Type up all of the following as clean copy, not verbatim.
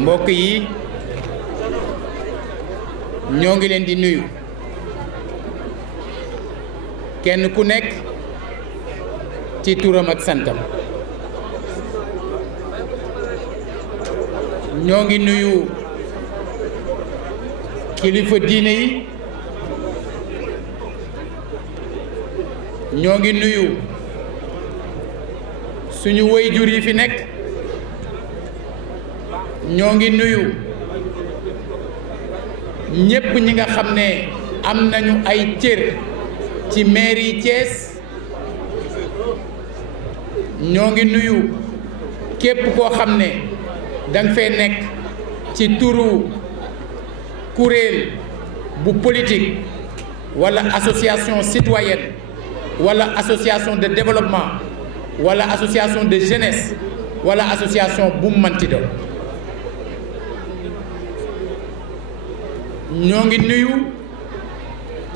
mbokk yi ñoo ngi leen di nuyu kenn ku nekk ci turam ak santam ñoo ngi nuyu kilifa diine yi ñoo ngi nuyu suñu waajur yi fi nekk ñoo ngi nuyu ñépp ñi nga xam ne am nañu ay cër ci mairie Thiès ñoo ngi nuyu képp koo xam ne danga fee nekk ci turu kuréel bu politique wala association citoyenne wala association de développement wala association de jeunesse wala association bu mu manti doon ñoo ngi nuyu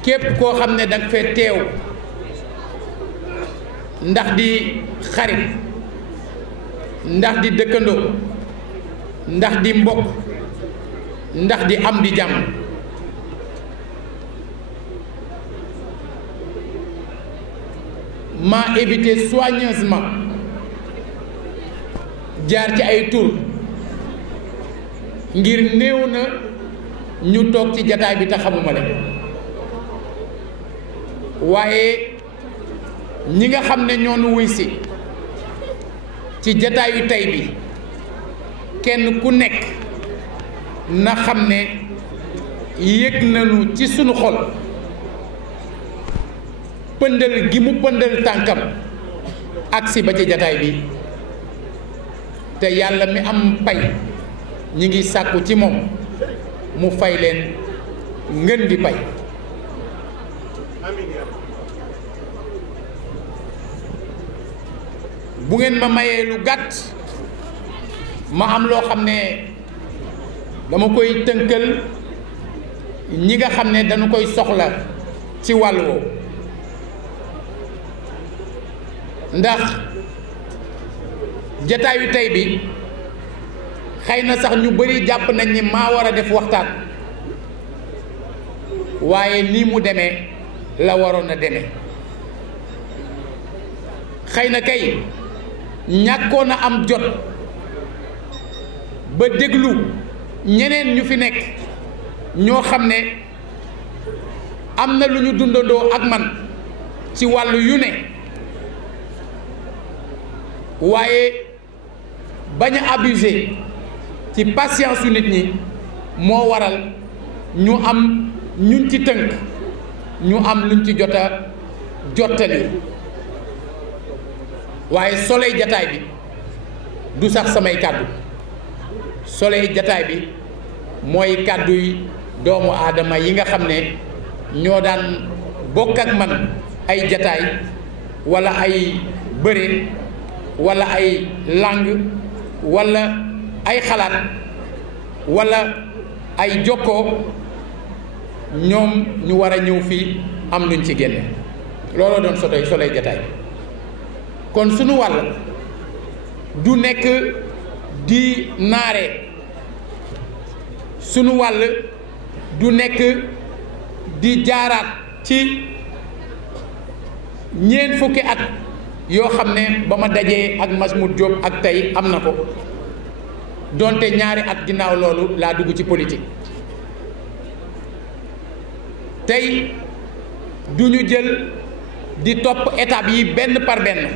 képp koo xam ne danga fee teew ndax di xarit ndax di dëkkandoo ndax di mbokk ndax di am di jàmm m'a évité soigneusement jaar ci ay tur ngir néew na ñu toog ci jataay bi te xamuma leen waaye ñi nga xam ne ñoo nu wuy si ci jataayu tey bi kenn ku nekk na xam ne yëg nañu ci sunu xol pëndal gi mu pëndal tànkam agsi ba ci jataay bi te yàlla mi am pay ñi ngi sàkku ci moom mu fay leen ngën di pay bu ngeen ma mayee lu gàtt ma am loo xam ne dama koy tënkal ñi nga xam ne dañu koy soxla ci wàll woowu ndax jataayu tey bi xëy na sax ñu bari jàpp nañ ni maa war a def waxtaan waaye nii mu demee la waroon a demee xëy na kay ñàkkoon a am jot ba déglu ñeneen ñu fi nekk ñoo xam ne am na lu ñu dundandoo ak man ci wàllu yu ne waaye bañ a abuser ci patience su nit ñi moo waral ñu am ñun ci tënk ñu am luñ ci jot a jottali waaye soleil jataay bi du sax samay kàddu soleil jataay bi mooy kàddu yi doomu aadama yi nga xam ne ñoo daan bokk ak man ay jataay walla ay bëre walla ay langue walla ay xalaat walla ay jokkoo ñoom ñu war a ñëw fii am luñ ci génne looloo doon soleil jataay bi kon sunu wàll du nekk di naare sunu wàll du nekk di jaaraat ci ñeent fukki at yoo xam ne ba ma dajee ak Masmoud Diop ak tey am na ko donte ñaari at ginnaaw loolu laa dugg ci politique tey du ñu jël di topp étape yi benn par benn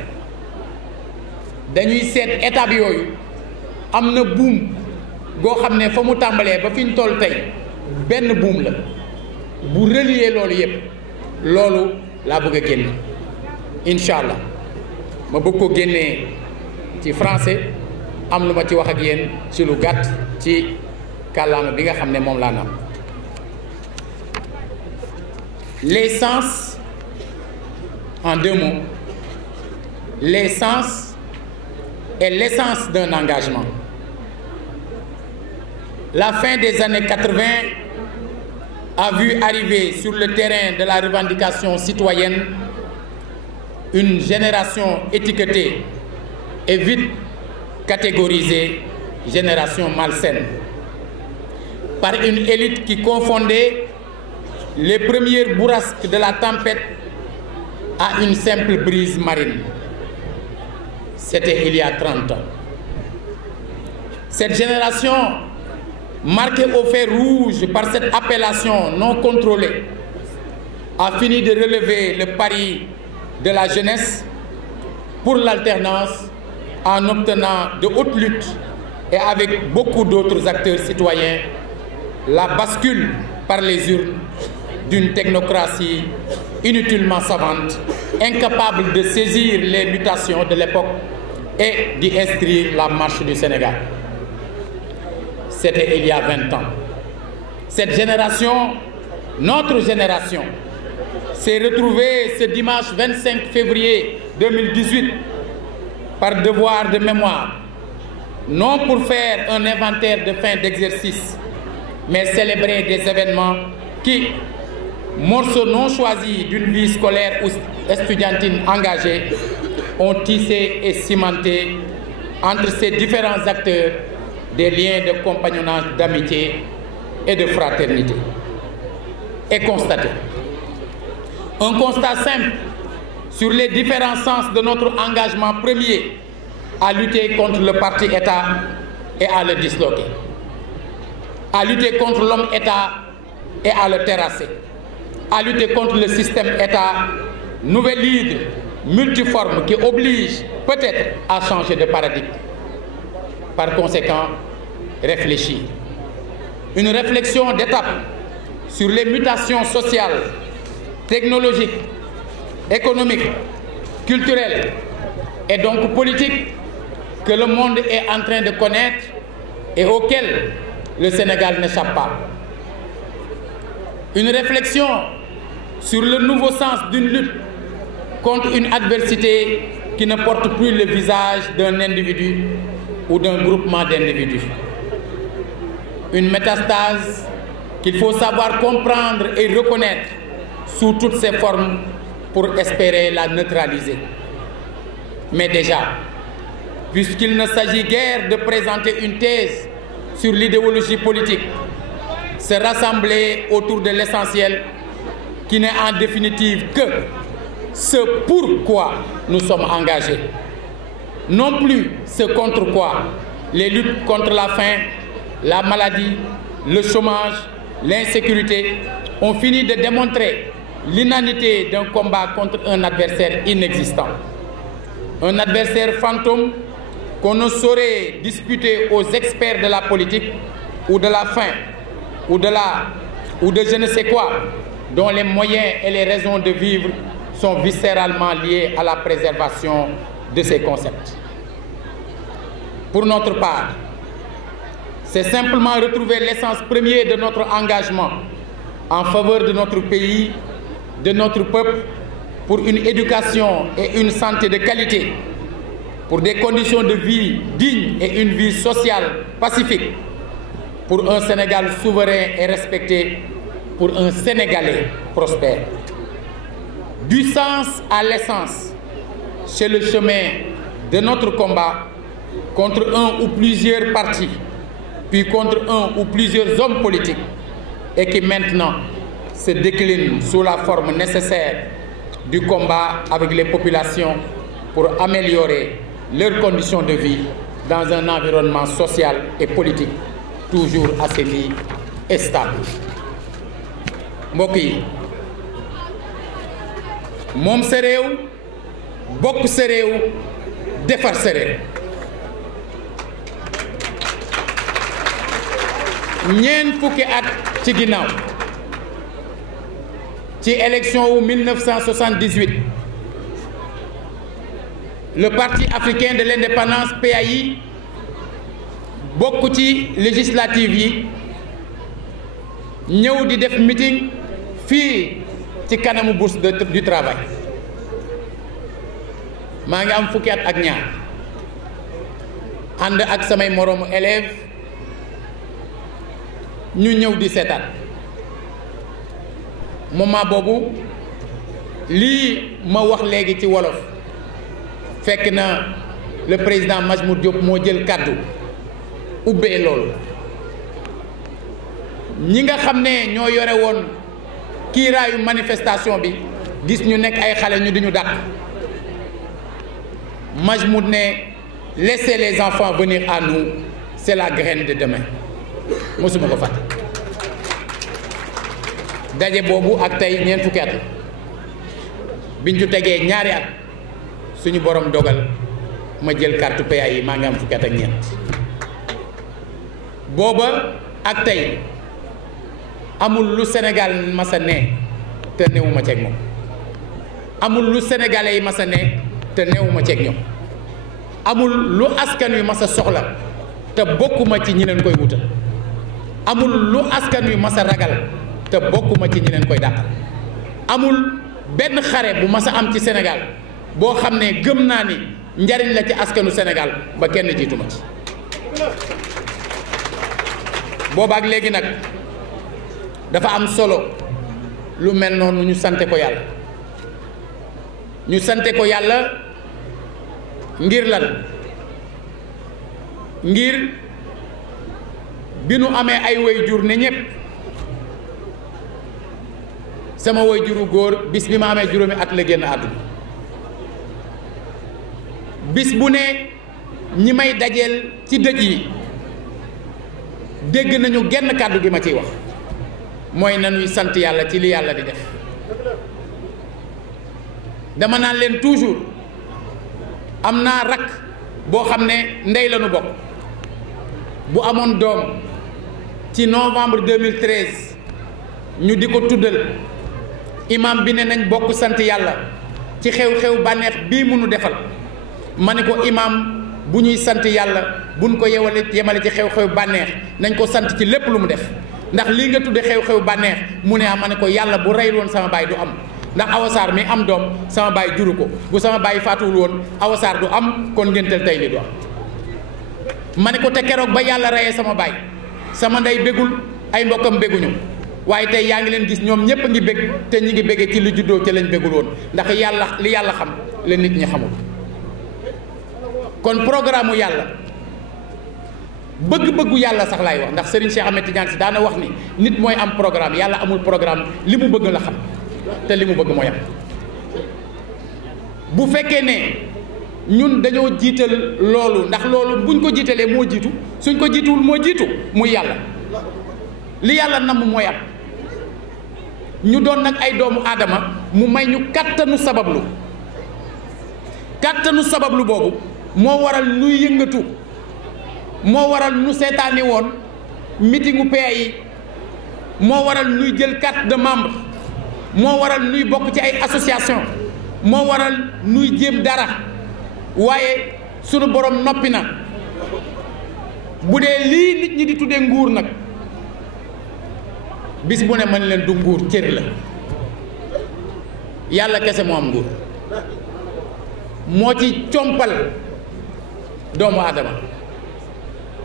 dañuy seet étape yooyu am na buum goo xam ne fa mu tàmbalee ba fi ñu toll tey benn buum la bu relier loolu yépp loolu laa bëgg a génne incha allah ma bëgg ko génnee ci français am lu ma ci wax ak yéen ci lu gàtt ci kàllaama bi nga xam ne moom laa nam l'essence en 2 mots l'essence est l'essence d'un engagement. La fin des années 80 a vu arriver sur le terrain de la revendication citoyenne une génération étiquetée et vite catégorisée, génération malsaine, par une élite qui confondait les premières bourrasques de la tempête à une simple brise marine. C'était il y a 30 ans. Cette génération, marquée au fer rouge par cette appellation non contrôlée, a fini de relever le pari de la jeunesse pour l'alternance en obtenant de hautes luttes et avec beaucoup d'autres acteurs citoyens la bascule par les urnes d'une technocratie inutilement savante, incapable de saisir les mutations de l'époque et d'y inscrire la marche du Sénégal. C'était il y a 20 ans. Cette génération, notre génération, s'est retrouvée ce dimanche 25 février 2018 par devoir de mémoire, non pour faire un inventaire de fin d'exercice, mais célébrer des événements qui, morceaux non choisis d'une vie scolaire ou estudiantine engagée, ont tissé et cimenté entre ces différents acteurs des liens de compagnonnage, d'amitié et de fraternité. Et constater un constat simple sur les différents sens de notre engagement premier à lutter contre le parti-État et à le disloquer, à lutter contre l'homme-État et à le terrasser, à lutter contre le système État, nouvel hydre multiforme qui oblige peut-être à changer de paradigme. Par conséquent, réfléchir. Une réflexion d'étape sur les mutations sociales, technologiques, économiques, culturelles et donc politiques que le monde est en train de connaître et auxquelles le Sénégal n'échappe pas. Une réflexion sur le nouveau sens d'une lutte contre une adversité qui ne porte plus le visage d'un individu ou d'un groupement d'individus. Une métastase qu'il faut savoir comprendre et reconnaître sous toutes ses formes pour espérer la neutraliser. Mais déjà, puisqu'il ne s'agit guère de présenter une thèse sur l'idéologie politique, se rassembler autour de l'essentiel qui n'est en définitive que ce pourquoi nous sommes engagés. Non plus ce contre quoi les luttes contre la faim, la maladie, le chômage, l'insécurité ont fini de démontrer l'inanité d'un combat contre un adversaire inexistant. Un adversaire fantôme qu'on ne saurait disputer aux experts de la politique ou de la faim ou de je ne sais quoi, dont les moyens et les raisons de vivre sont viscéralement liés à la préservation de ces concepts. Pour notre part, c'est simplement retrouver l'essence première de notre engagement en faveur de notre pays, de notre peuple, pour une éducation et une santé de qualité, pour des conditions de vie dignes et une vie sociale pacifique, pour un Sénégal souverain et respecté, pour un Sénégalais prospère. Du sens à l'essence, c'est le chemin de notre combat contre un ou plusieurs partis, puis contre un ou plusieurs hommes politiques, et qui maintenant se décline sous la forme nécessaire du combat avec les populations pour améliorer leurs conditions de vie dans un environnement social et politique toujours assaini et stable. mbokk yi moom sa réew bokk sa réew defar sa réew ñeent fukki at ci ginnaaw ci élection wu 1978 le Parti africain de l'indépendance PAI bokk ci législative yi ñëw di def meeting fii ci kanamu bourse du travail maa ngi am fukki at ak ñaar ànd ak samay moroomu élèves ñu ñëw di seetaan moment boobu lii ma wax léegi ci wolof fekk na le président Majmout Diop moo jël kàddu ubbee loolu ñi nga xam ne ñoo yore woon kiiraayu manifestation bi gis ñu nekk ay xale ñu di ñu dàq Majmout ne laissez les enfants venir à nous c'est la graine de demain mosuma ko fàtte daje boobu ak tey ñeent fukki at biñ ci tegee ñaari at suñu borom dogal ma jël carte PA yi maa ngi am fukki at ak ñeent booba ak tey amul lu Sénégal masa ne te newuma ceeg moom amul lu sénégalais yi masa ne te newuma ceeg ñoom amul lu askan wi masa soxla te bokkuma ci ñi leen koy wutal amul lu askan wi masa ragal te bokkuma ci ñi leen koy dàqal amul benn xare bu mas a am ci Sénégal boo xam ne gëm naa ni njariñ la ci askanu Sénégal ba kenn jiituma ci boobaak léegi nag dafa am solo lu mel noonu ñu sante ko yàlla ñu sante ko yàlla ngir lan ngir bi nu amee ay waajur ne ñépp sama waajuru góor bis bi ma amee juróomi at la génn àdduna bis bu ne ñi may dajeel ci dëj yi dégg nañu genn kàddu gi ma ciy wax mooy nanuy sant yàlla ci li yàlla di def dama naan leen toujours am naa rakk boo xam ne ndey la nu bokk bu amoon doom ci novembre 2013 ñu di ko tuddal imam bi ne nañ bokk sant yàlla ci xew-xew bànneex bii mënu defal ma ne ko imam bu ñuy sant yàlla buñ ko yemale ci xew-xew bànneex nañ ko sant ci lépp lu mu def ndax lii nga tudde xew-xew bànneex mu ne ma ne ko yàlla bu reyul woon sama baay du am ndax awasaar mi am doom sama baay juru ko bu sama baay faatuwul woon awasaar du am kon ngéntal tey li du am ma ne ko te keroog ba yàlla reyee sama baay sama ndey bégul ay mbokkam béguñu waaye tey yaa ngi leen gis ñoom ñépp a ngi bég te ñi ngi béggee ci lu juddoo ca lañ bégul woon ndax yàlla li yàlla xam la nit ñi xamul kon programme yàlla bëgg-bëggu yàlla sax laay wax ndax Serigne Cheikh Ahmed Tidiane Sy daana wax ni nit mooy am programme yàlla amul programme li mu bëgg la xam te li mu bëgg mooy am bu fekkee ne ñun dañoo jiital loolu ndax loolu buñ ko jiitalee moo jiitu suñ ko jiituwul moo jiitu muy yàlla li yàlla namm mooy am ñu doon nag ay doomu aadama mu may ñu kàttanu sabablu boobu moo waral nuy yëngatu moo waral nu seetaani woon meetingu PA yi moo waral nuy jël carte de membre moo waral nuy bokk ci ay association moo waral nuy jéem dara waaye sunu borom noppi na bu dee lii nit ñi di tuddee nguur nag bis bu ne mën leen du nguur cër la yàlla kese moo am nguur moo ci compal doomu aadama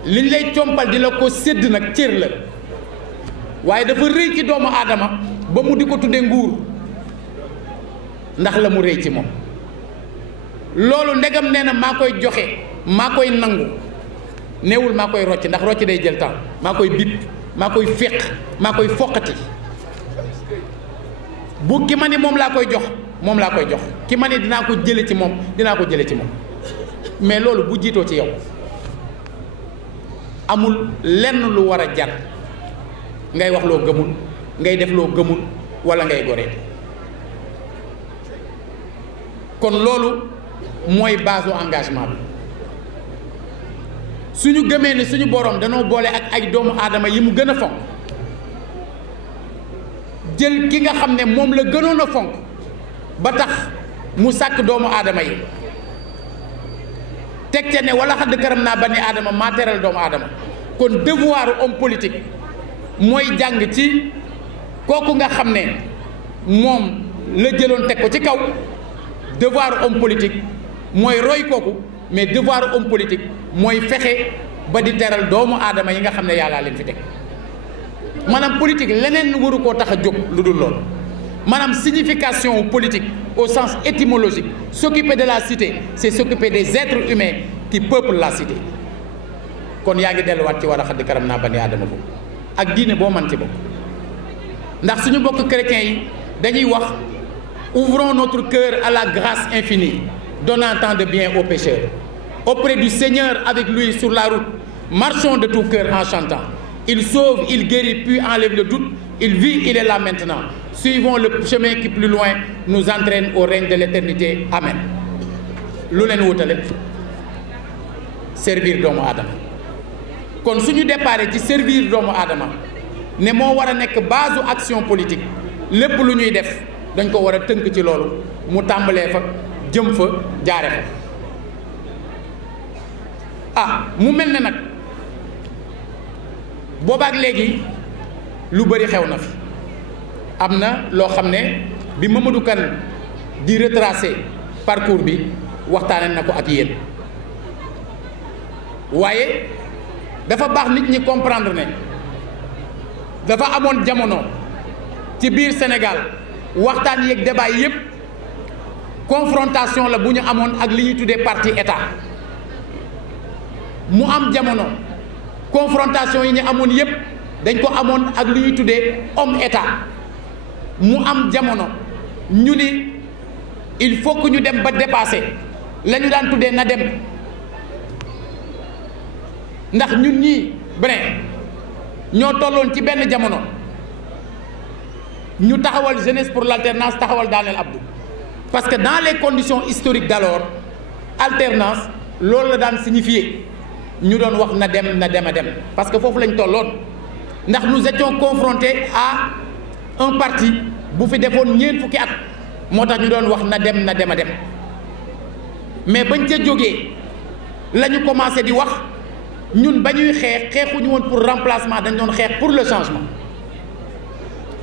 liñ lay compal di la ko sédd nag cër la waaye dafa rëy ci doomu aadama ba mu di ko tudde nguur ndax la mu rëy ci moom loolu ndegam nee na maa koy joxe maa koy nangu neewul maa koy rocc ndax rocc day jël temps maa koy bip maa koy féq maa koy foqati bu ki ma ni moom laa koy jox moom laa koy jox ki ma ni dinaa ko jële ci moom dinaa ko jële ci moom mais loolu bu jiitoo ci yow amul lenn lu war a jar ngay wax loo gëmul ngay def loo gëmul walla ngay goree kon loolu mooy base engagement bi suñu gëmee ne suñu borom danoo boole ak ay doomu aadama yi mu gën a fonk jël ki nga xam ne moom la gënoon a fonk ba tax mu sàkk doomu aadama yi teg ca ne wala xadd karam naa bani aadama maa teral doomu aadama kon devoiru homme politique mooy jàng ci kooku nga xam ne moom la jëloon teg ko ci kaw devoiru homme politique mooy roy kooku mais devoiru homme politique mooy fexe ba di teral doomu aadama yi nga xam ne yàllaa leen fi teg maanaam politique leneen waru koo tax a jóg lu dul loolu maanaam signification politique au sens étymologique s'occuper de la cité c'est s'occuper des êtres humains qui peuplent la cité kon yaa ngi delluwaat ci war a xaddi karam naa bani aadama boobu ak diine boo man ci bokk ndax suñu bokk chrétiens yi dañuy wax ouvrons notre cœur à la grâce infinie donnant tant de bien aux pécheurs auprès du Seigneur avec lui sur la route marchons de tout cœur en chantant il sauve il guérit puis enlève le doute il vit il est là maintenant suivons le chemin qui plus loin nous entraîne au règne de l'éternité amen lu leen wutale servir doomu aadama kon suñu déparé ci servir doomu aadama ne moo war a nekk base action politique lépp lu ñuy def dañ ko war a tënk ci loolu mu tàmbalee fa jëm fa jaare fa mu mel ne nag boobaak léegi lu bëri xew na fi am na loo xam ne bi Mamadou Kane di retracer parcours bi waxtaane na ko ak yéen waaye dafa baax nit ñi comprendre ne dafa amoon jamono ci biir Sénégal waxtaan yeeg débat yépp confrontation la bu ñu amoon ak li ñuy tuddee parti état mu am jamono confrontation yi ñu amoon yépp dañ ko amoon ak lu ñuy tuddee homme état mu am jamono ñu ni il faut que ñu dem ba dépasser la ñu daan tuddee na dem ndax ñun ñii Brin ñoo tolloon ci benn jamono ñu taxawal jeunesse pour l'alternance taxawal Daniel Abdou parce que dans les conditions historiques d'alors alternance loolu la daan signifier ñu doon wax na dem na dem a dem parce que foofu lañ tolloon ndax nous étions confrontés à un parti bu fi defoon ñeent fukki at moo tax ñu doon wax na dem na dem a dem mais bañ ca jógee la ñu commencé di wax ñun ba ñuy xeexuñu woon pour remplacement dañ doon xeex pour le changement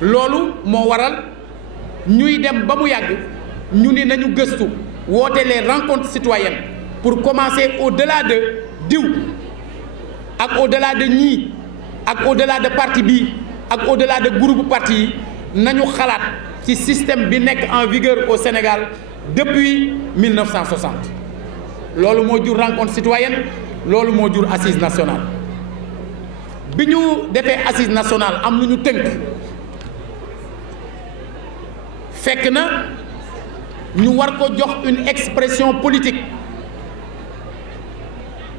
loolu moo waral ñuy dem ba mu yàgg ñu ni nañu gëstu woote les rencontres citoyennes pour commencer au-delà de diw ak au-delà de ñii ak au-delà de parti bii ak au-delà de groupe parti yi nañu xalaat ci système bi nekk en vigueur au Sénégal depuis 1960 loolu moo jur rencontre citoyenne loolu moo jur assise nationale bi ñu defee assise nationale am lu ñu tënk fekk na ñu war ko jox une expression politique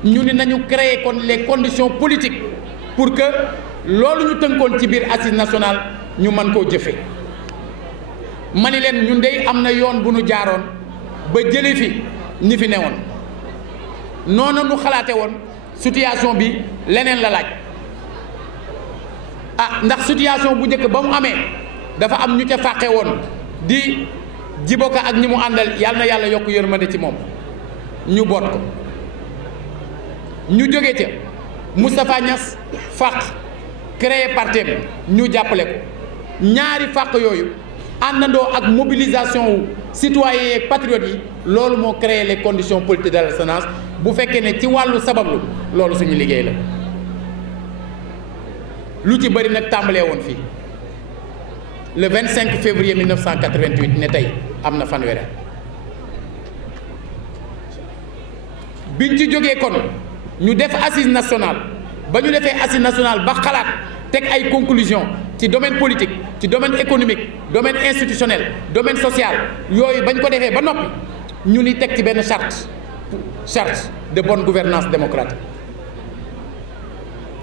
ñu ni nañu créer kon les conditions politiques pour que loolu ñu tënkoon ci biir assise nationale ñu mën koo jëfee ma ni leen ñun dey am na yoon bu ñu jaaroon ba jëlee fi ñi fi newoon noonu nu xalaate woon situation bi leneen la laaj ndax situation bu njëkk ba mu amee dafa am ñu ca fàqe woon di jiboka ak ñi mu àndal yàlla na yàlla yokk yërmande ci moom ñu boot ko ñu jóge ca Moustapha Niass fàq créé partem ñu jàppale ko ñaari fàq yooyu àndandoo ak mobilisation wu citoyens yeeg patriotes yi loolu moo créé les conditions politiques de l'alternance bu fekkee ne ci wàllu sabablu loolu suñu liggéey la lu ci bëri nag tàmbalee woon fii le 25 février 1988 ne tey am na fanweeri at biñ ci jógee kon ñu def assise nationale ba ñu defee assise nationale ba xalaat teg ay conclusions ci domaine politique ci domaine économique domaine institutionnel domaine social yooyu bañ ko defee ba noppi ñu ni teg ci benn charte de bonne gouvernance démocratique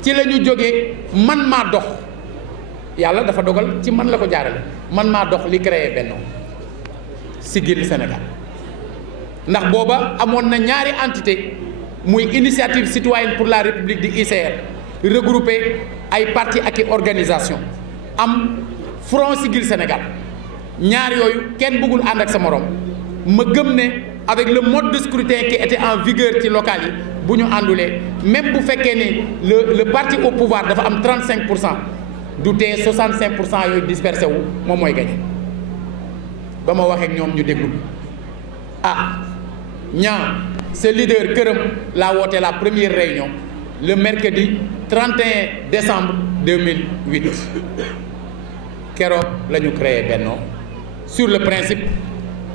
ci la ñu jógee man maa dox yàlla dafa dogal ci man la ko jaarale man maa dox li créé Benno Siggil Sénégal ndax booba amoon na ñaari entité muy initiative citoyenne pour la république di ICR regroupé ay parti ak i organisation am Front Siggil Sénégal ñaar yooyu kenn bëggul ànd ak sa morom ma gëm ne avec le mode de scrutin qui était en vigueur ci local yi bu ñu àndulee même bu fekkee ne le parti au pouvoir dafa am 35% du tee 65% yooyu dispersé wu moom mooy gagné ba ma waxee ak ñoom ñu déglu ñaa ce leader këram laa woote la première réunion le mercredi 31 décembre 2008 keroog la ñu créé Benno sur le principe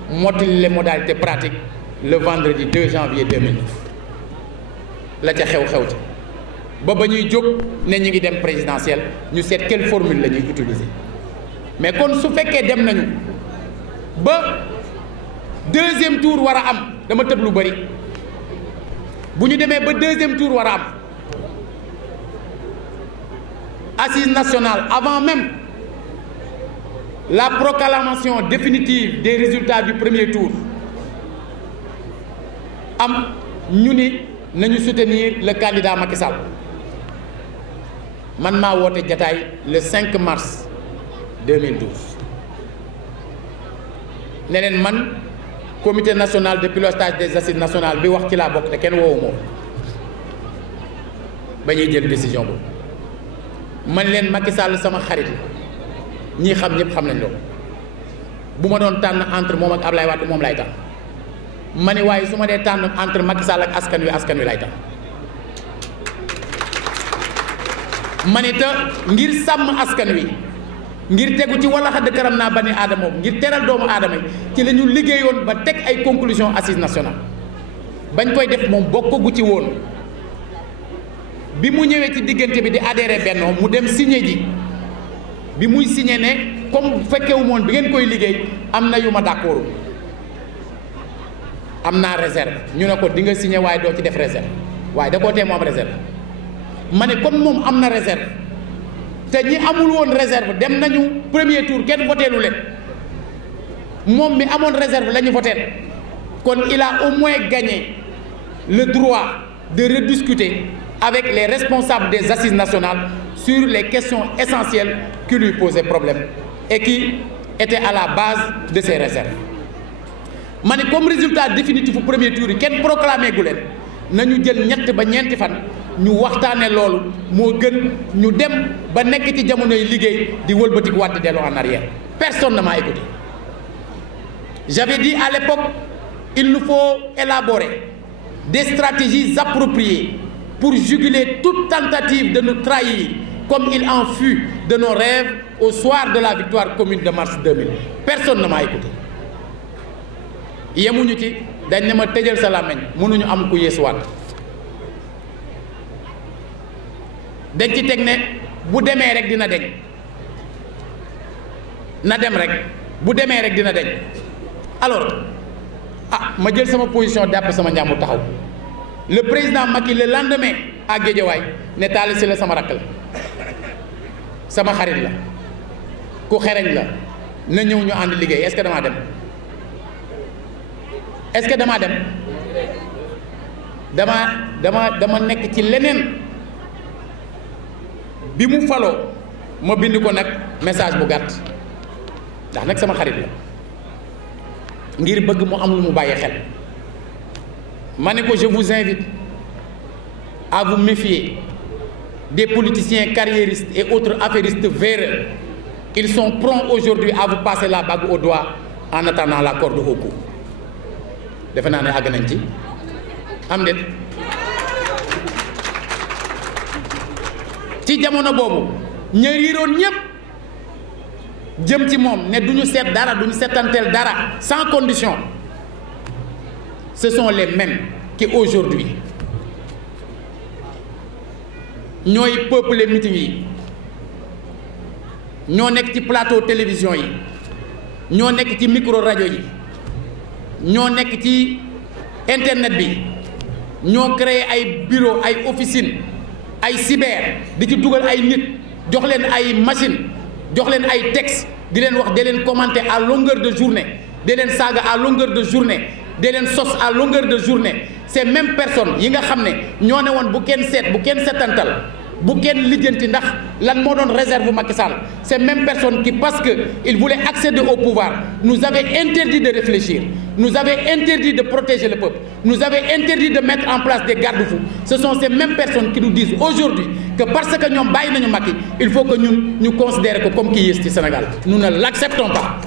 mottali les modalités pratiques le vendredi 2 janvier 2009 la ca xew-xew ci ba ñuy jóg ne ñu ngi dem présidentielle ñu seet quelle formule la ñuy utiliser mais kon su fekkee dem nañu ba deuxième tour war a am dama tëb lu bari bu ñu demee ba deuxième tour war a am assise nationale avant même la proclamation définitive des résultats du premier tour am ñu ni nañu soutenir le candidat Macky Sall man maa woote jataay le 5 mars 2012 ne leen man comité national de pilotage des assises nationales bi wax ci laa bokk te kenn woowu moom ba ñuy jël décision boobu man leen Macky Sall sama xarit ñii xam ñëpp xam nañ loolu bu ma doon tànn entre moom ak Ablaye Wade moom lay tànn ma ni waaye su ma dee tànn entre Macky Sall ak askan wi lay tànn ma ni te ngir sàmm askan wi ngir tegu ci wala xadd karam naa bani aadama ngir teral doomu aadama yi ci la ñu liggéeyoon ba teg ay conclusion assise nationale bañ koy def moom bokkagu ci woon bi mu ñëwee ci diggante bi di adhéré Benno mu dem signé ji bi muy signé ne comme fekkewu moon bi ngeen koy liggéey am na yu ma d'accord am naa réserve ñu ne ko di nga signé waaye doo ci def réserve waaye da koo tee mu am réserve ma ne comme moom am na réserve te ñi amul woon réserve dem nañu premier tour kenn voteelu leen moom mi amoon réserve la ñu voteel kon il a au moins gagné le droit de rediscuter avec les responsables des assises nationales sur les questions essentielles qui lui posaient problème et qui étaient à la base de ces réserves ma ne comme résultat définitif bu premier tour yi kenn proclamé gu leen nañu jël ñett ba ñeenti fan ñu waxtaane loolu moo gën ñu dem ba nekk ci jamonoy liggéey di wëlbatiku waat di dellu en arrière personne ne m'a écouté. J'avais dit à l'époque il nous faut élaborer des stratégies appropriées pour juguler toute tentative de nous trahir comme il en fut de nos rêves au soir de la victoire commune de mars 2000 personne ne m'a écouté. yemuñu ci dañ ne ma tëjal sa làmmiñ mënuñu am ku yeesuwaat dañ ci teg ne bu demee rek dina deñ na dem rek bu demee rek dina deñ alors ma jël sama position jàpp sama njàmbur taxaw le président Macky le lendemain à Guédiawaye ne Talla Sylla sama rakk la sama xarit la ku xereñ la na ñëw ñu ànd liggéey est-ce que damaa dem est-ce que damaa dem dama nekk ci leneen bi mu faloo ma bind ko nag message bu gàtt ndax nag sama xarit la ngir bëgg mu am lu mu bàyyi xel ma ne ko je vous invite à vous méfier des politiciens carriéristes et autres affairistes véreux. Ils sont prompts aujourd'hui à vous passer la bague au doigt en attendant la corde au cou. defe naa ne àgg nañ ci am déet ci jamono boobu ña riiroon ñépp jëm ci moom ne duñu seet dara duñu seetanteel dara sans condition ce sont les mêmes qui aujourd'hui ñooy peupler meeting yi ñoo nekk ci plateau télévision yi ñoo nekk ci micro rajo yi ñoo nekk ci internet bi ñoo créé ay bureau ay officine ay cyber di ci dugal ay nit jox leen ay machine jox leen ay texte di leen wax di leen commenter à longueur de journée di leen saaga à longueur de journée di leen sos à longueur de journée ces mêmes personnes yi nga xam ne ñoo ne woon bu kenn seet bu kenn seetantal bu kenn lijjanti ndax lan moo doon réserve Macky Sall ces mêmes personnes qui parce que ils voulaient accéder au pouvoir nous avaient interdit de réfléchir nous avaient interdit de protéger le peuple nous avaient interdit de mettre en place des garde-fous ce sont ces mêmes personnes qui nous disent aujourd'hui que parce que ñoom bàyyi nañu Macky il faut que ñun ñu considérer ko comme ki yées ci Sénégal nous ne l'acceptons pas.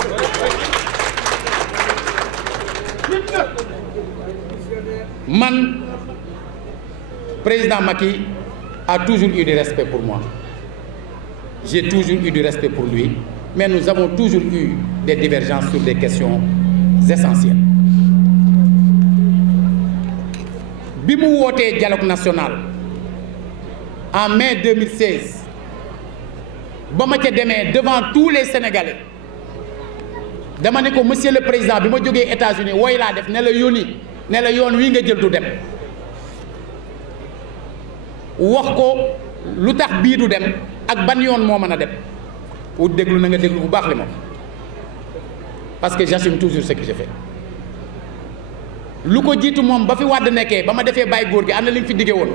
Man président Macky a toujours eu du respect pour moi j'ai toujours eu du respect pour lui mais nous avons toujours eu des divergences sur des questions essentielles. bi mu wootee dialogue national en mai 2016 ba ma ca demee devant tous les Sénégalais dama ne ko monsieur le président bi ma jógee États-Unis wooy laa def ne la yónni ne la yoon wi nga jël du dem wax ko lu tax bii du dem ak ban yoon moo mën a dem wut déglu na nga déglu bu baax li moom parce que j'assume toujours ce que je fais lu ko jiitu moom ba fi Wàdd nekkee ba ma defee bàyyi góor gi am na li mu fi diggee woon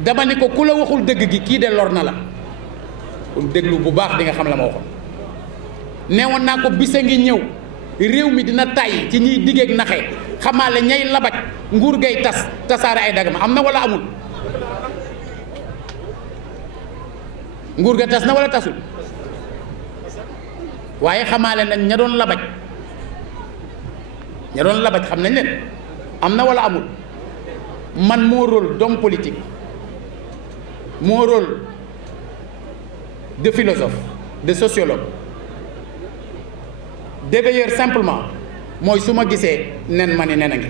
dama ne ko ku la waxul dëgg gi kii de lor na la kon déglu bu baax di nga xam la ma waxoon neewoon naa ko bisa ngi ñëw réew mi dina tàyyi ci ñiy diggeeg naxe xamaale ñay labaj nguur gay tas tasaare ay dagama am na wala amul nguur ga tas na wala tasul waaye xamaale nañ ña doon labaj xam nañ leen am na wala amul man moo rôle d'homme politique moo rôle de philosophe de sociologue d'éveilleur simplement mooy su ma gisee nen ma ne nen a ngi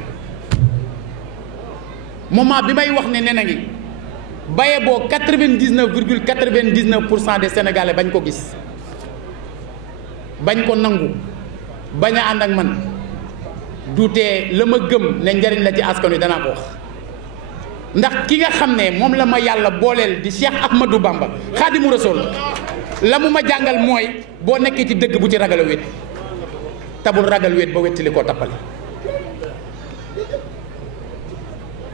moment bi may wax ne nen a ngi baye boo 99,99% des Sénégalais bañ ko gis bañ ko nangu bañ a ànd ak man duutee la ma gëm ne njariñ la ci askan wi danaa ko wax ndax ki nga xam ne moom la ma yàlla booleel di Cheikh Ahmadou Bamba Xaadimu Rasuul la mu ma jàngal mooy boo nekkee ci dëgg bu ci ragal a wét tabul ragal wét ba wettili koo tappale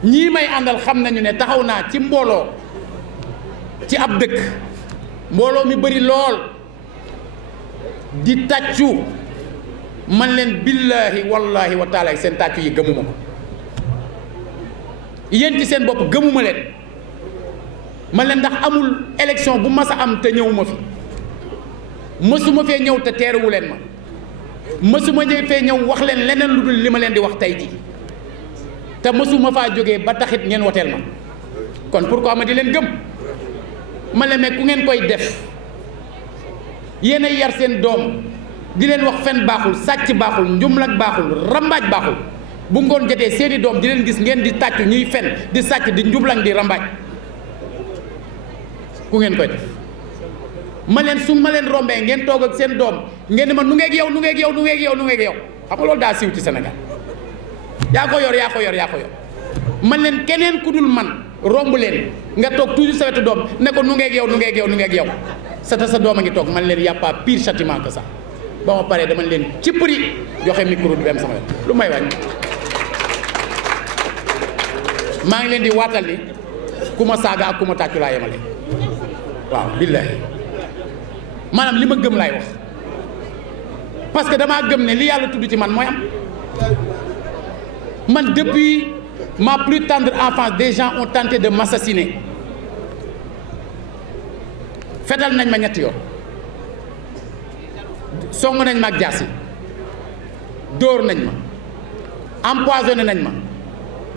ñii may àndal xam nañu ne taxaw naa ci mbooloo ci ab dëkk mbooloo mi bari lool di tàccu man leen billaahi wallaahi wa taala seen tàccu yi gëmuma ko yéen ci seen bopp gëmuma leen man leen ndax amul élection bu mas a am te ñëwuma fi mësuma fee ñëw te teeruwu leen ma mësuma fee ñëw wax leen leneen lu dul li ma leen di wax tey ji te mësuma faa jógee ba taxit ngeen woteel ma kon pourquoi ma di leen gëm ma leen mais ku ngeen koy def yéen a yar seen doom di leen wax fen baaxul sàcc baaxul njumlag baaxul rambaaj baaxul bu ngoon jotee seeni doom di leen gis ngeen di tàccu ñuy fen di sàcc di njublang di rambaaj ku ngeen koy def ma leen su ma leen rombee ngeen toog ak seen doom ngeen di ma nu ngeeg yow nu ngeeg yow nu ngeeg yow nu ngeeg yow xam nga loolu daa siiw ci Sénégal yaa ko yor man leen keneen ku dul man romb leen nga toog toujours sa wetu doom ne ko nu ngeeg yow nu ngeeg yow nu ngeeg yow sa doom a ngi toog man leen y a pas pire châtiment que ça ba ma paree dama leen ci prix joxe micro du dem sama yoon lu may wàññi maa ngi leen di waatal ni ku ma saaga ak ku ma tàccu laa yemale waaw billaahi maanaam li ma gëm laay wax parce que damaa gëm ne li yàlla tudd ci man mooy am man depuis ma plus tendre enfance des gens ont tenté de m'assassiner fetal nañ ma ñetti yoon song nañ ma ak jaasi dóor nañ ma empoisonné nañ ma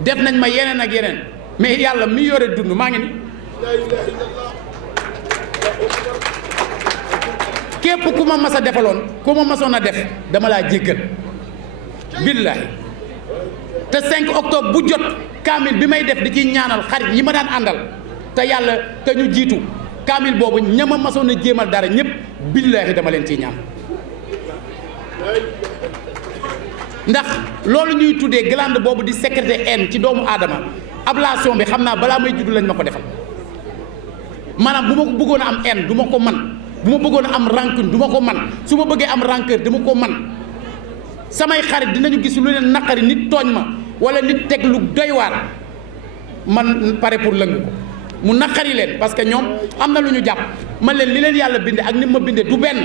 def nañ ma yeneen ak yeneen mais yàlla mi yore dund maa ngi ni képp ku ma mas a defaloon ku ma masoon a def dama laa jéggal billaahi te 5 octobre bu jot kaamil bi may def di ci ñaanal xarit yi ma daan àndal te yàlla te ñu jiitu kaamil boobu ña ma masoon a jéemal dara ñëpp billaahi dama leen ciy ñaan ndax loolu ñuy tuddee glande boobu di sécréter haine ci doomu aadama ablation bi xam naa balaa may juddu lañ ma ko defal maanaam bu ma ko bëggoon a am haine du ma ko man bu ma bëggoon a am rancune du ma ko man su ma bëggee am rancœur dama ko man samay xarit dinañu gis lu leen naqari nit tooñ ma wala nit teg lu doy waar man pare pour lëngu ko mu naqari leen parce que ñoom am na lu ñu jàpp man leen li leen yàlla binde ak ni ma bindee du benn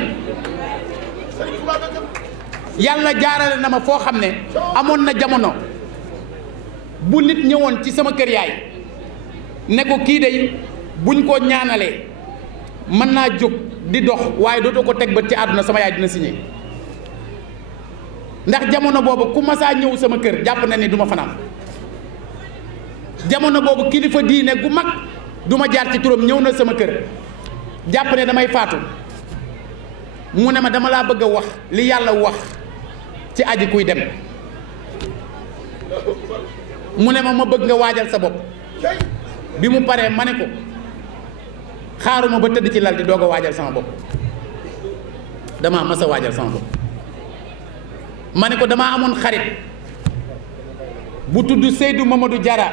yàlla jaarale na ma foo xam ne amoon na jamono bu nit ñëwoon ci sama kër yaay ne ko kii day buñ ko ñaanalee mën naa jóg di dox waaye dootoo ko teg bët ci àdduna sama yaay dina signé ndax jamono boobu ku masaa ñëw sama kër jàpp na ni du ma fanaan jamono boobu kilifa diine gu mag du ma jaar ci turam ñëw na sama kër jàpp ne damay faatu mu ne ma dama laa bëgg a wax li yàlla wax ci aji kuy dem mu ne ma bëgg nga waajal sa bopp bi mu paree ma ne ko xaaruma ba tëdd ci lal di doog a waajal sama bopp damaa mës a waajal sama bopp ma ne ko damaa amoon xarit bu tudd Seydou Mamadou Diarra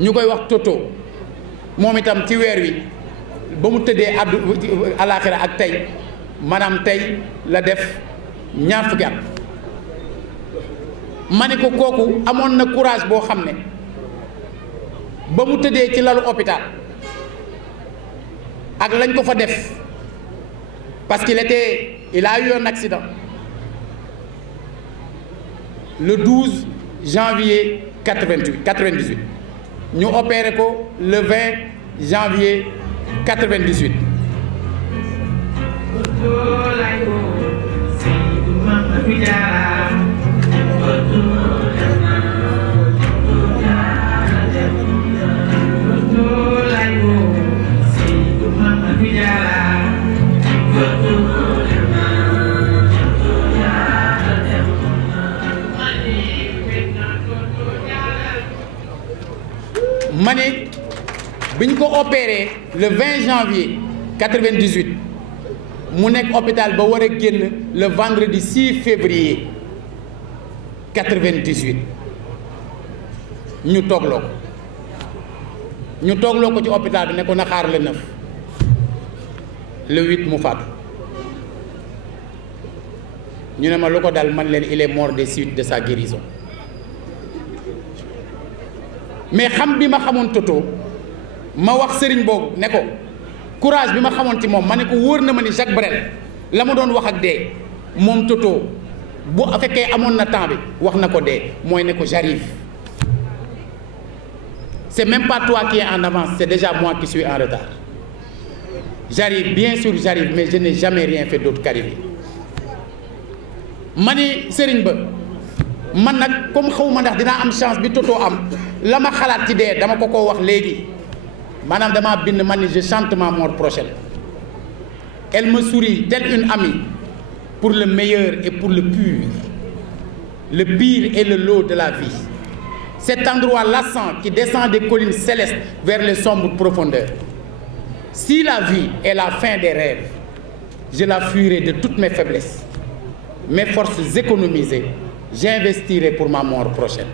ñu koy wax Toto moom itam ci weer wi ba mu tëddee addu alaaxira ak tey maanaam tey la def ñaar fukki at ma ne ko kooku amoon na courage boo xam ne ba mu tëddee ci lalu hôpital ak lañ ko fa def parce qu'il a eu un accident le 12 janvier 98 ñu opéré ko le 20 janvier 98 ma ne bi ñu ko opéré le 20 janvier 98 mu nekk hôpital ba war a génn le vendredi 6 février 98 ñu toogloo ko ci hôpital bi ne ko na xaar le 9 le 8 mu faatu ñu ne ma lu ko dal man leen il est mort des suites de sa guérison mais xam bi ma xamoon Toto ma wax sëriñ boobu ne ko courage bi ma xamoon ci moom ma ne ko wóor na ma ni Jacques Brel la ma doon wax ak dee moom Toto bu fekkee amoon na temps bi wax na ko dee mooy ne ko j'arrive c'est même pas toi qui es en avance c'est déjà moi qui suis en retard j'arrive bien sûr j'arrive mais je n'ai jamais rien fait d'autre qu'arriver ma ni sëriñ ba man nag comme xawma ndax dinaa am chance bi Toto am la ma xalaat ci dee dama ko wax léegi maanaam damaa bind man ni je chante ma mort prochaine elle me sourit telle une amie pour le meilleur et pour le pur le pire est le lot de la vie cet endroit lassant qui descend des collines célestes vers les sombres profondeurs si la vie est la fin des rêves je la fuirai de toutes mes faiblesses mes forces économisées j'investirai pour ma mort prochaine.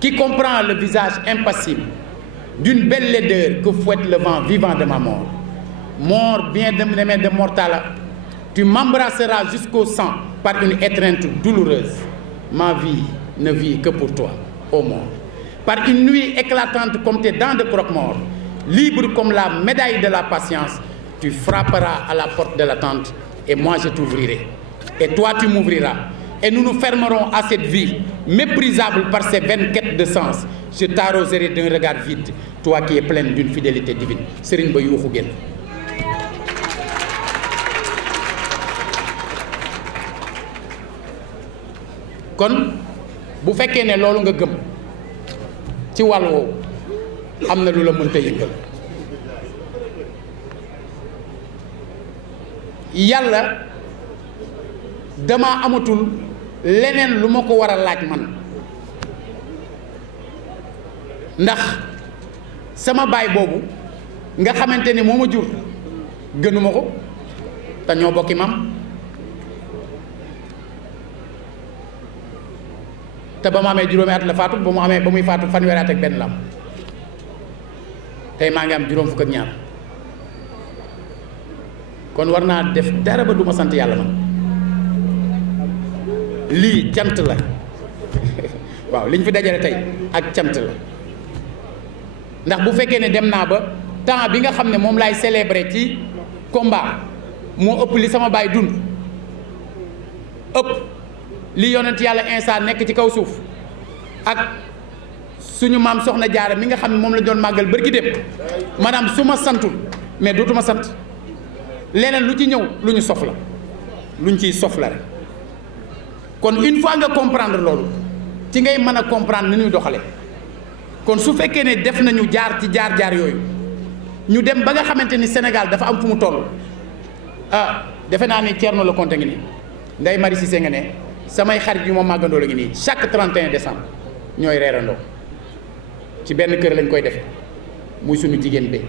Qui comprend le visage impassible d'une belle laideur que fouette le vent vivant de ma mort. Mort bien-aimé de Mortala, tu m'embrasseras jusqu'au sang par une étreinte douloureuse. Ma vie ne vit que pour toi, ô mort. Par une nuit éclatante comme tes dents de croque-mort, libre comme la médaille de la patience, tu frapperas à la porte de l'attente et moi je t'ouvrirai. Et toi tu m'ouvriras. Et nous nous fermerons à cette vie, méprisable par ses vaines quêtes de sens. Je t'arroserai d'un regard vide, toi qui es pleine d'une fidélité divine. Serigne ba yuuxu génn. kon bu fekkee ne loolu nga gëm ci wàll woowu am na lu la mënta yëngal yàlla dama amatul leneen lu ma ko war a laaj man ndax sama baay boobu nga xamante ni moo ma jur gënuma ko te ñoo bokki mam te ba mu amee juróomi at la faatu ba muy faatu fanweeri at ak benn la am tey maa ngi am juróom fukk ak ñaar kon war naa def dara ba du ma sant yàlla man lii cant la waaw liñ fi dajale tey ak cant la ndax bu fekkee ne dem naa ba temps bi nga xam ne moom laay célébrer ci combat moo ëpp li sama baay dund ëpp li yonent yàlla Insa nekk ci kaw suuf ak suñu maam Soxna Jaara mi nga xam ne moom la doon màggal bërki dem maanaam su ma santul mais dootuma sant leneen lu ci ñëw lu ñu sof la lu ñu ciy sof la rek kon une fois nga comprendre loolu ci ngay mën a comprendre ni ñuy doxale kon su fekkee ne def nañu jaar ci jaar-jaar yooyu ñu dem ba nga xamante ni Sénégal dafa am fu mu toll defe naa ni Thierno Lecompte ngi nii Ndeye Marie Cissé nga ne samay xarit yu ma màggandoo la ngi nii chaque 31 décembre ñooy reerandoo ci benn kër lañ koy defe muy suñu jigéen bi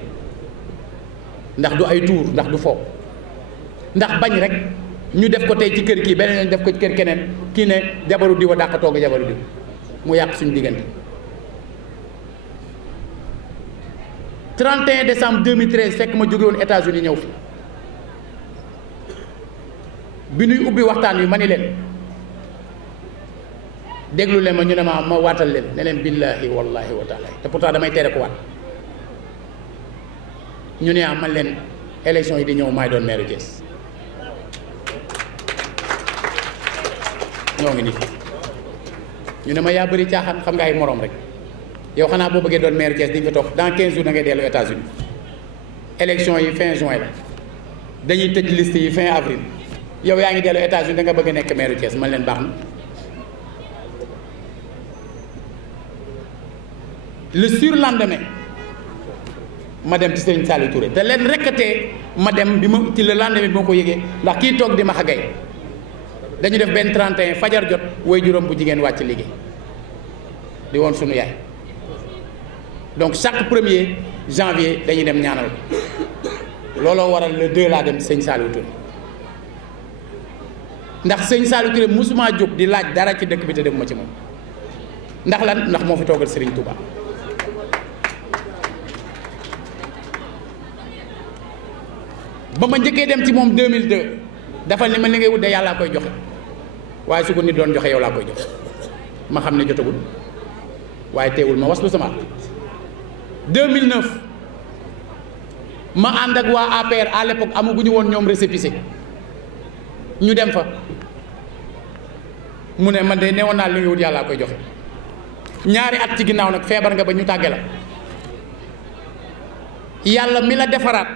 ndax du ay tuur ndax du fo ndax bañ rek ñu def ko tey ci kër kii beneen ñu def ko ci kër keneen kii ne jabaru diwa dàq togg jabaru diw mu yàq suñu diggante. 31 décembre 2013 fekk ma jóge woon États-Unis ñëw fi bi ñuy ubbi waxtaan wi ma ni leen déglu leen ma ñu ne ma waatal leen ne leen billaahi wallaahi wa taala te pourtant damay tere ko waat ñu ne man leen élection yi di ñëw maay doon maire Thiès ñoo ngi nii ñu ne ma yaa bëri caaxaan xam nga ay morom rek yow xanaa boo bëggee doon maire Thiès di nga fa toog dans 15 jours da ngay dellu États-Unis élection yi fin juin la dañuy tëj liste yi fin avril yow yaa ngi dellu États-Unis da nga bëgg a nekk maire Thiès man leen baax na. le surlendemain ma dem ci Serigne Saliou Touré te leen rekkatee ma dem bi ma ci le lendemain bi ma ko yëgee ndax kii toog di ma xagay dañu def benn 31 fajar jot woy juróom bu jigéen wàcc liggéey di woon sunu yaay donc chaque 1er janvier dañuy dem ñaanal ko looloo waral le 2 laa dem sëñ Saliou Touré ndax sëñ Saliou Touré musuma jóg di laaj dara ci dëkk bi te demuma ci moom ndax lan ndax moo fi toogal Serigne Touba. ba ma njëkkee dem ci moom 2002 dafa ni ma li ngay wut de yàllaa koy joxe waaye su ko nit doon joxe yow laa koy joxe ma xam ne jotagul waaye teewul ma waslu sama 2009 ma ànd ak waa APR à l'époque amaguñu woon ñoom récépissé ñu dem fa mu ne man de newoon naa li ngay wut yàllaa koy joxe ñaari at ci ginnaaw nag feebar nga ba ñu tàgge la yàlla mi la defaraat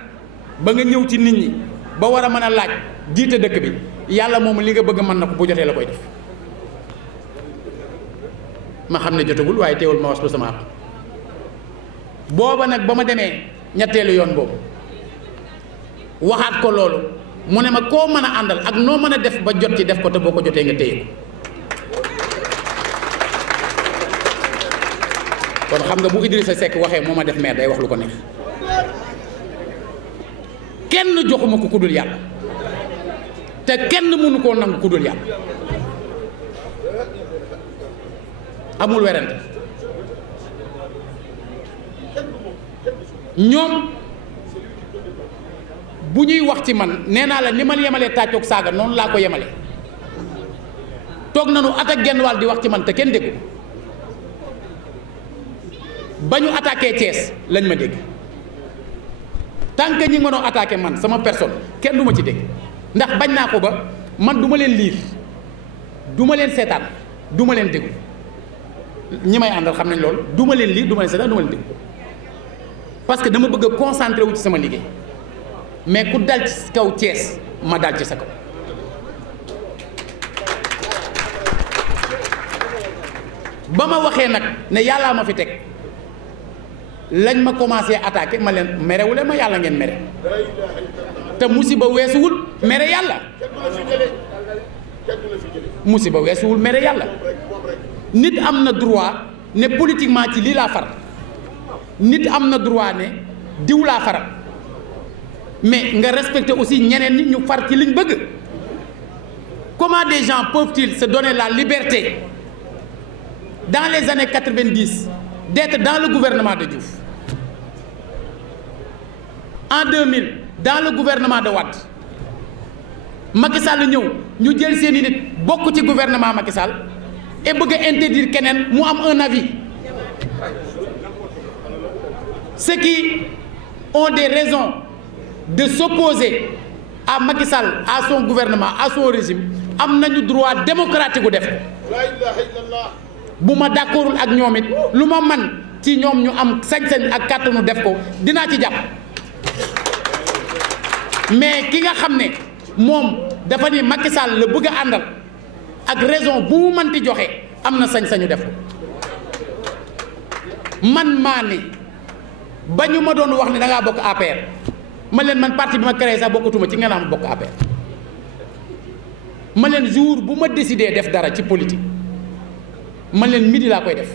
ba nga ñëw ci nit ñi ba war a mën a laaj jiite dëkk bi yàlla moom li nga bëgg mën na ko bu jotee la koy def ma xam ne jotagul waaye teewul ma waslu sama àq booba nag ba ma demee ñetteelu yoon boobu waxaat ko loolu mu ne ma koo mën a àndal ak noo mën a def ba jot ci def ko te boo ko jotee nga téye ko kon xam nga bu Idrissa Seck waxee moo ma def maire day wax lu ko neex kenn joxuma ko ku dul yàlla te kenn mënu koo nangu ku dul yàlla amul werante ñoom bu ñuy wax ci man nee naa la ni ma yemalee tàccoog saaga noonu laa ko yemale toog nañu at ak genn wàll di wax ci man te kenn déggu ba ñu attaqué Thiès lañ ma dégg tant que ñi nga doon attaqué man sama personne kenn du ma ci dégg ndax bañ naa ko ba man du ma leen liir du ma leen seetaan du ma leen déglu ñi may àndal xam nañ loolu du ma leen liir du ma leen seetaan du ma leen déglu parce que dama bëgg a concentré wu ci sama liggéey mais ku dal ci kaw Thiès ma dal ci sa kaw ba ma waxee nag ne yàllaa ma fi teg lañ ma commencé attaqué ma leen merewule ma yàlla ngeen mere te musiba weesuwul mere yàlla musiba weesuwul mere yàlla nit am na droit ne politiquement ci lii laa far nit am na droit ne diw laa faral mais nga respecter aussi ñeneen ñi ñu far ci liñ bëgg comment des gens peuvent-ils se donner la liberté dans les années 90 d'être dans le gouvernement de Diouf en 2000 dans le gouvernement de Wade Macky Sall ñëw ñu jël seeni nit bokk ci gouvernement Macky Sall et bëgg a interdire keneen mu am un avis ceux qui ont des raisons de s'opposer à Macky Sall à son gouvernement à son régime am nañu droit démocratique gu def bu ma d'accordul ak ñoom it lu ma man ci ñoom ñu am sañ-sañ ak kàttanu def ko dinaa ci jàpp mais ki nga xam ne moom dafa ni Macky Sall la bëgg a àndal ak raison bu mu mënti joxe am na sañ-sañu def ko man maa ne ba ñu ma doon wax ne da ngaa bokk APR man leen man parti bi ma créé sax bokkatuma ci nga naan bokk APR ma leen jour bu ma décidé def dara ci politique man leen midi laa koy def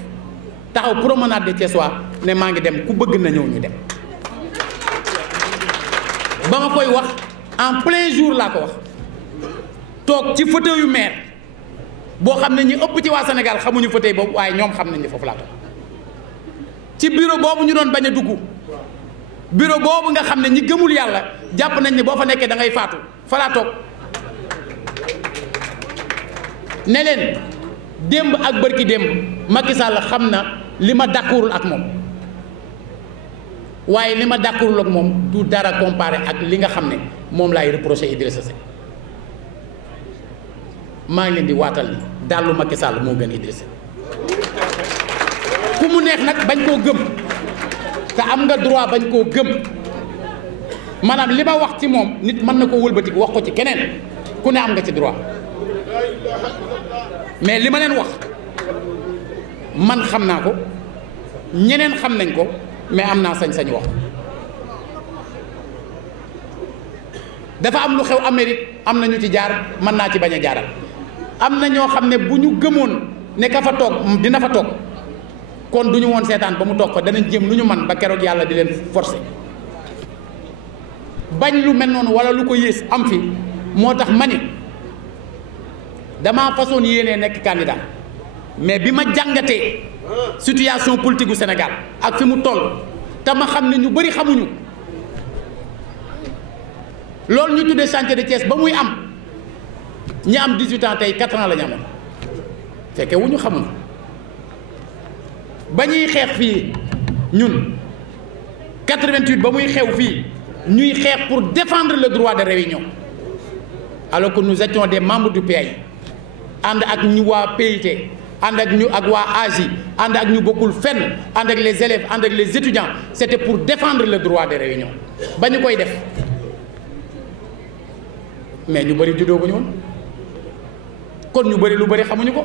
taxaw promenade de Thiessois ne maa ngi dem ku bëgg na ñëw ñu dem ba ma koy wax en plein jour laa ko wax toog ci fauteuil yu maire boo xam ne ñi ëpp ci waa Sénégal xamuñu fauteuil boobu waaye ñoom xam nañ ne foofu laa toog ci bureau boobu ñu doon bañ a dugg bureau boobu nga xam ne ñi gëmul yàlla jàpp nañ ne boo fa nekkee da ngay faatu fa laa toog ne leen démb ak bërki démb Macky Sall xam na li ma d'accordul ak moom waaye li ma d'accordul ak moom du dara comparé ak li nga xam ne moom laay reproché Idrissa Seck maa ngi leen di waatal ni dallu Macky Sall moo gën Idrissa ku mu neex nag bañ koo gëm te am nga droit bañ koo gëm maanaam li ma wax ci moom nit mën na ko wëlbati wax ko ci keneen ku ne am nga ci droit mais li ma leen wax man xam naa ko ñeneen xam nañ ko mais am naa sañ-sañ wax dafa am lu xew Amérique am na ñu ci jaar mën naa ci bañ a jaaral am na ñoo xam ne bu ñu gëmoon ne ka fa toog dina fa toog kon du ñu woon seetaan ba mu toog fa danañ jéem lu ñu man ba keroog yàlla di leen forcer bañ lu mel noonu wala lu ko yées am fi moo tax ma ni damaa façon yéenee nekk candidat mais bi ma jàngatee situation politique gu Sénégal ak fi mu toll te ma xam ne ñu bëri xamuñu loolu ñu tuddee chantier de Thiès ba muy am ñi am 18 ans tey 4 ans la ñu amoon fekke wu ñu xamuñu ba ñuy xeex fii ñun 88 ba muy xew fii ñuy xeex pour défendre le droit de réunion alors que nous étions des membres du PAI ànd ak ñu waa PIT ànd ak ñu ak waa AJ ànd ak ñu bokkul fenn ànd ak les élèves ànd ak les étudiants c'était pour défendre le droit de réunion ba ñu koy def mais ñu bëri juddoo ko ñu woon kon ñu bëri lu bëri xamuñu ko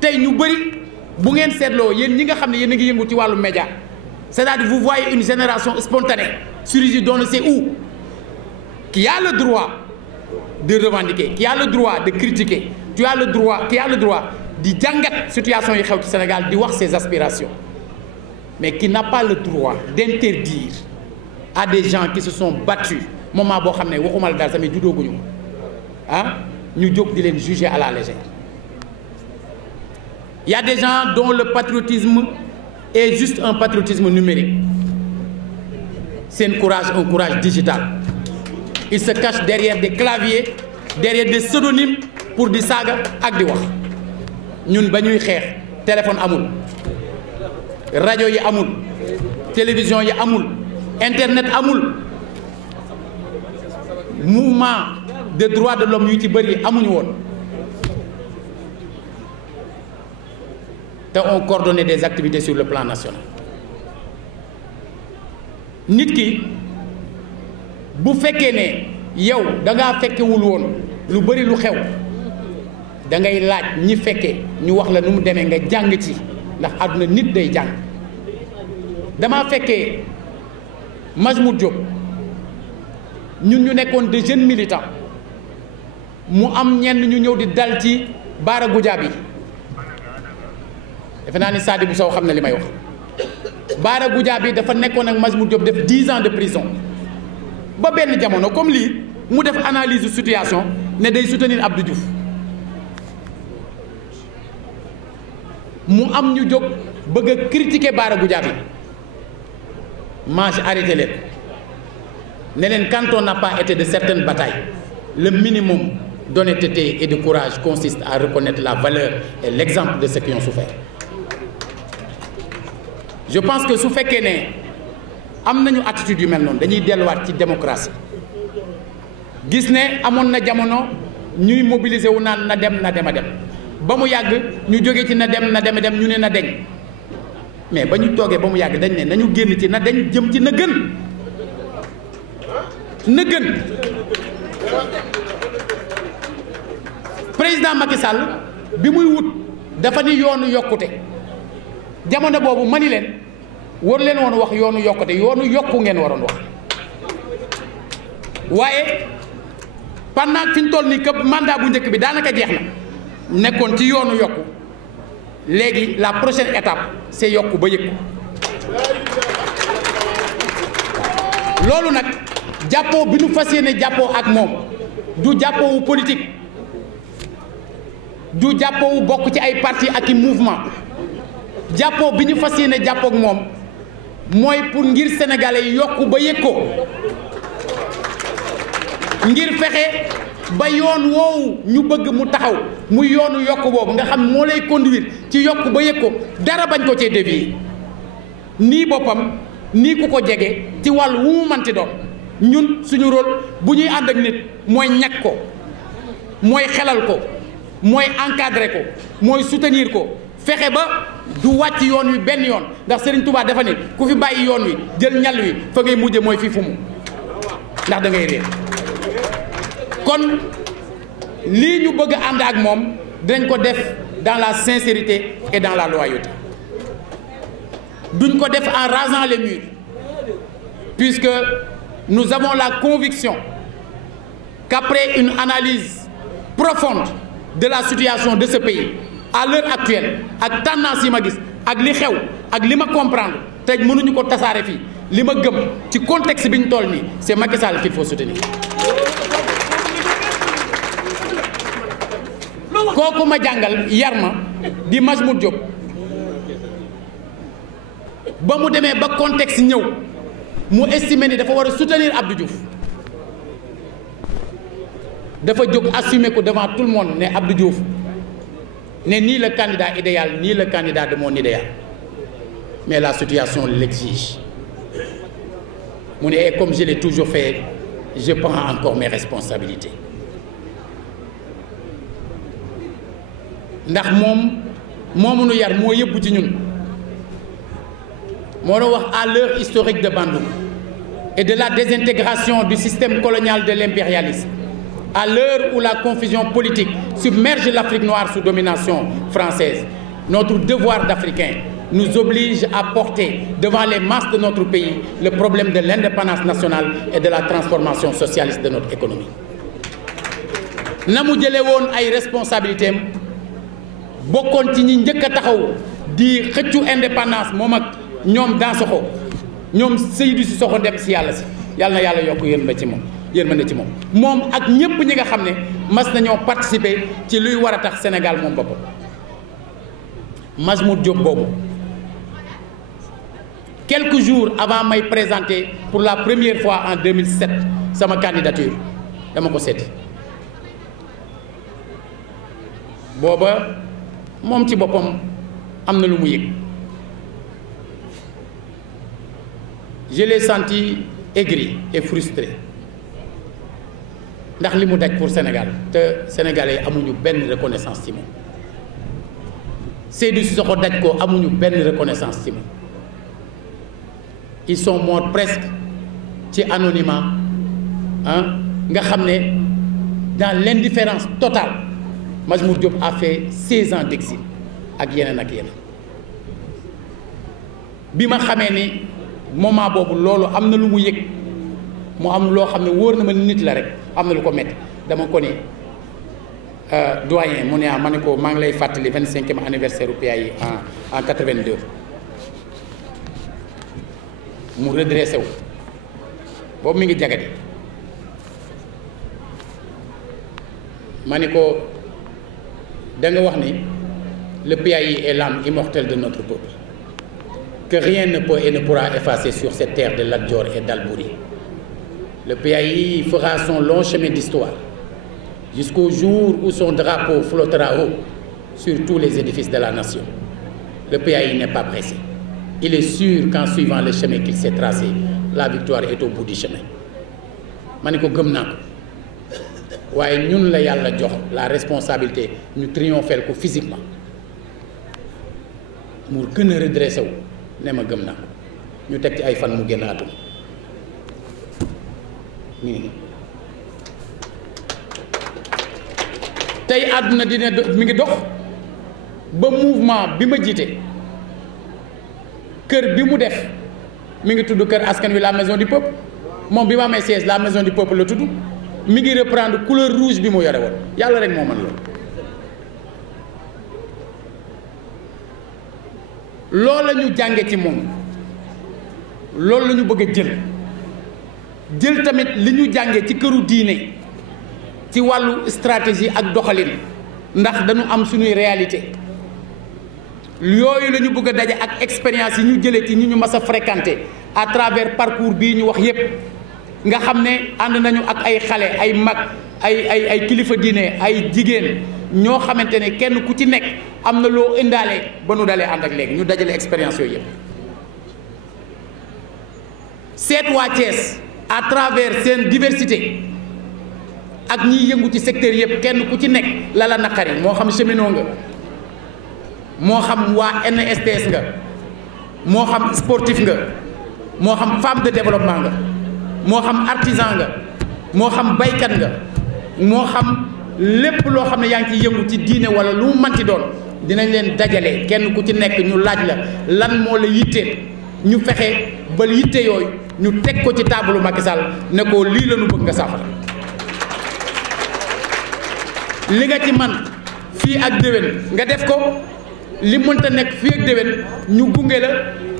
tey ñu bëri bu ngeen seetloo yéen ñi nga xam ne yéen a ngi yëngu ci wàllu média c'est-à-dire vous voyez une génération spontanée surgir d'on ne sait où qui a le droit de revendiquer qui a le droit de critiquer qui a le droit di jàngat situation yi xew ci Sénégal di wax ses aspirations mais qui n'a pas le droit d'interdire à des gens qui se sont battus moment boo xam ne waxuma la daal tamit juddooguñu ah ñu jóg di leen juger à la légère. Il y a des gens dont le patriotisme est juste un patriotisme numérique. C'est un courage digital. Ils se cachent derrière des claviers, derrière des pseudonymes pour di saaga ak di wax. ñun ba ñuy xeex téléphone amul rajo yi amul télévision yi amul internet amul mouvement de droits de l'homme yu ci bëri amuñu woon te on coordonnait des activités sur le plan national nit ki bu fekkee ne yow da ngaa fekkewul woon lu bëri lu xew da ngay laaj ñi fekkee ñu wax la nu mu demee nga jàng ci ndax àdduna nit day jàng damaa fekkee Majmout Diop ñun ñu nekkoon de jeunes militants mu am ñenn ñu ñëw di dal ci Bara Goudiaby defe naa ni Sadibou Sow xam na li may wax Bara Goudiaby dafa nekkoon ak Majmout Diop def 10 ans de prison ba benn jamono comme lii mu def analyse de situation ne day soutenir Abdou Diouf mu am ñu jóg bëgg a critiquer Bara Goudiaby mange arrêté leen ne leen quand on n'a pas été de certaines batailles le minimum d'honnêteté et de courage consiste à reconnaître la valeur et l'exemple de ceux qui ont souffert. Je pense que su fekkee ne am nañu attitude yu mel noonu dañuy delluwaat ci démocratie gis ne amoon na jamono ñuy mobiliser wu naan na dem a dem ba mu yàgg ñu jóge ci na dem ñu ne na deñ mais ba ñu toogee ba mu yàgg dañ ne nañu génn ci na deñ jëm ci na gën président Macky Sall bi muy wut dafa ni yoonu yokkute jamono boobu mani leen war leen woon wax yoonu yokkute yoonu yokku ngeen waroon wax waaye pendant fi ñu toll nii que mandat bu njëkk bi daanaka jeex na nekkoon ci yoonu yokku léegi la prochaine étape c'est yokku ba yëg ko loolu nag jàppoo bi nu fas yéene jàppoo ak moom du jàppoowu politique du jàppoowu bokk ci ay parti ak i mouvement jàppoo bi ñu fas yéene jàppoo ak moom mooy pour ngir sénégalais yi yokku ba yëg ko ngir fexe ba yoon woowu ñu bëgg mu taxaw muy yoonu yokk boobu nga xam moo lay conduire ci yokk ba yëg ko dara bañ ko cee dévier nii boppam nii ku ko jege ci wàllu wu mu manti doon ñun suñu rôle bu ñuy ànd ak nit mooy ñàkk ko mooy xelal ko mooy encadrer ko mooy soutenir ko fexe ba du wàcc yoon wi benn yoon ndax Serigne Touba dafa ne ku fi bàyyi yoon wi jël ñal wi fa ngay mujje mooy fii fu mu ndax da ngay réer kon lii ñu bëgg a ànd ak moom dinañ ko def dans la sincérité et dans la loyauté duñ ko def en rasant les murs puisque nous avons la conviction qu'après une analyse profonde de la situation de ce pays à l'heure actuelle ak tendance yi ma gis ak li xew ak li ma comprendre te mënuñu ko tasaare fii li ma gëm ci contexte bi ñu toll nii c'est Macky Sall qu'il faut soutenir kooku ma jàngal yar ma di Majmout Diop ba mu demee ba contexte ñëw mu estimé ni dafa war a soutenir Abdou Diouf dafa jóg assumer ko devant tout le monde ne Abdou Diouf ne nii le candidat idéal nii le candidat de mon idéal mais la situation l'exige mu ne et comme je l'ai toujours fait je prends encore mes responsabilités ndax moomu nu yar moo yëbbu ci ñun moo doon wax à l'heure historique de Bandung et de la désintégration du système colonial de l'impérialisme à l'heure où la confusion politique submerge l'Afrique noire sous domination française notre devoir d'Africain nous oblige à porter devant les masses de notre pays le problème de l'indépendance nationale et de la transformation socialiste de notre économie na mu jële woon ay responsabilités am bokkoon ci ñi njëkk a taxaw di xëccu indépendance moom ak ñoom Dansokho ñoom Seydou Sissoko dem si yàlla si yàlla na yàlla yokk yërmande ci moom moom ak ñépp ñi nga xam ne mas nañoo participer ci luy war a tax Sénégal moom boppam Majmout Diop boobu quelques jours avant may présenter pour la première fois en 2007 sama candidature dama ko seeti booba moom ci boppam am na lu mu yëg je l'ai senti aigri et frustré ndax li mu daj pour Sénégal te sénégalais amuñu benn reconnaissance ci moom Seydou Sissoko daj ko amuñu benn reconnaissance ci moom ils sont morts presque ci anonymat nga xam ne dans l'indifférence totale Majmout Diop a fait 16 ans d'exil ak yeneen bi ma xamee ni moment boobu loolu am na lu mu yëg mu am loo xam ne wóor na ma nit la rek am na lu ko metti dama ko ne doyen mu ne ma ne ko maa ngi lay fàttali 25e anniversaire u PAI en 82 mu redressé wu boobu mi ngi jagadi ma ne ko da nga wax ni le PAI est l'âme immortelle de notre peuple que rien ne peut et ne pourra effacer sur cette terre de Lat Dior et d'Albouri. Le PAI fera son long chemin d'histoire jusqu'au jour où son drapeau flottera haut sur tous les édifices de la nation. Le PAI n'est pas pressé. Il est sûr qu'en suivant le chemin qu'il s'est tracé, la victoire est au bout du chemin. ma ne ko gëm naa ko waaye ñun la yàlla jox la responsabilité ñu triompher ko physiquement mu gën a redressé wu ne ma gëm naa ko ñu teg ci ay fan mu génn àdduna tey àdduna dina mi ngi dox ba mouvement bi ma jiite kër bi mu def mi ngi tudd kër askan wi la maison du peuple moom bi ma amee siège la maison du peuple la tudd mi ngi reprendre couleur rouge bi mu yore woon yàlla rek moo mën loolu la ñu jànge ci moom loolu la ñu bëgg a jël tamit li ñu jànge ci këru diine ci wàllu stratégie ak doxalin ndax dañu am suñuy réalité yooyu la ñu bëgg a daje ak expérience yi ñu jëlee ci ñi ñu mas a fréquenté à travers parcours bii ñu wax yépp nga xam ne ànd nañu ak ay xale ay mag ay kilifa diine ay jigéen ñoo xamante ne kenn ku ci nekk am na loo indaale ba nu dalee ànd ak léegi ñu dajale expérience yooyu yépp seet waa Thiès à travers seen diversité ak ñiy yëngu ci secteur yépp kenn ku ci nekk la la naqari moo xam cheminot nga moo xam waa NSTS nga moo xam sportif nga moo xam femme de développement nga moo xam artisan nga moo xam baykat nga moo xam lépp loo xam ne yaa ngi ciy yëngu ci diine wala lu mu manti doon dinañ leen dajale kenn ku ci nekk ñu laaj la lan moo la yitteel ñu fexe ba yitte yooyu ñu teg ko ci taabalu Macky Sall ne ko lii la ñu bëgg nga saafara li nga ci man fii ak déwén nga def ko li mënta nekk fii ak déwén ñu gunge la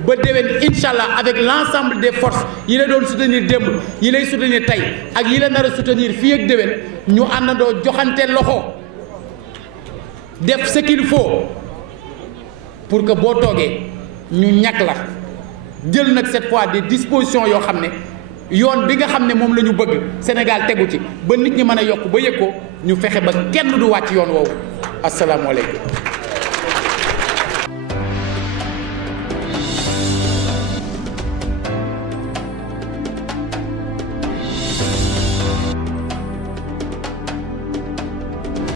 ba déwén incha allah avec l'ensemble des forces yi la doon soutenir démb yi lay soutenir tey ak yi la nar a soutenir fii ak déwén ñu àndandoo joxante loxo def ce qu'il faut pour que boo toogee ñu ñàkk la jël nag cette fois des dispositions yoo xam ne yoon bi nga xam ne moom la ñu bëgg Sénégal tegu ci ba nit ñi mën a yokk ba yëg ko ñu fexe ba kenn du wàcc yoon woowu asalaamaaleykum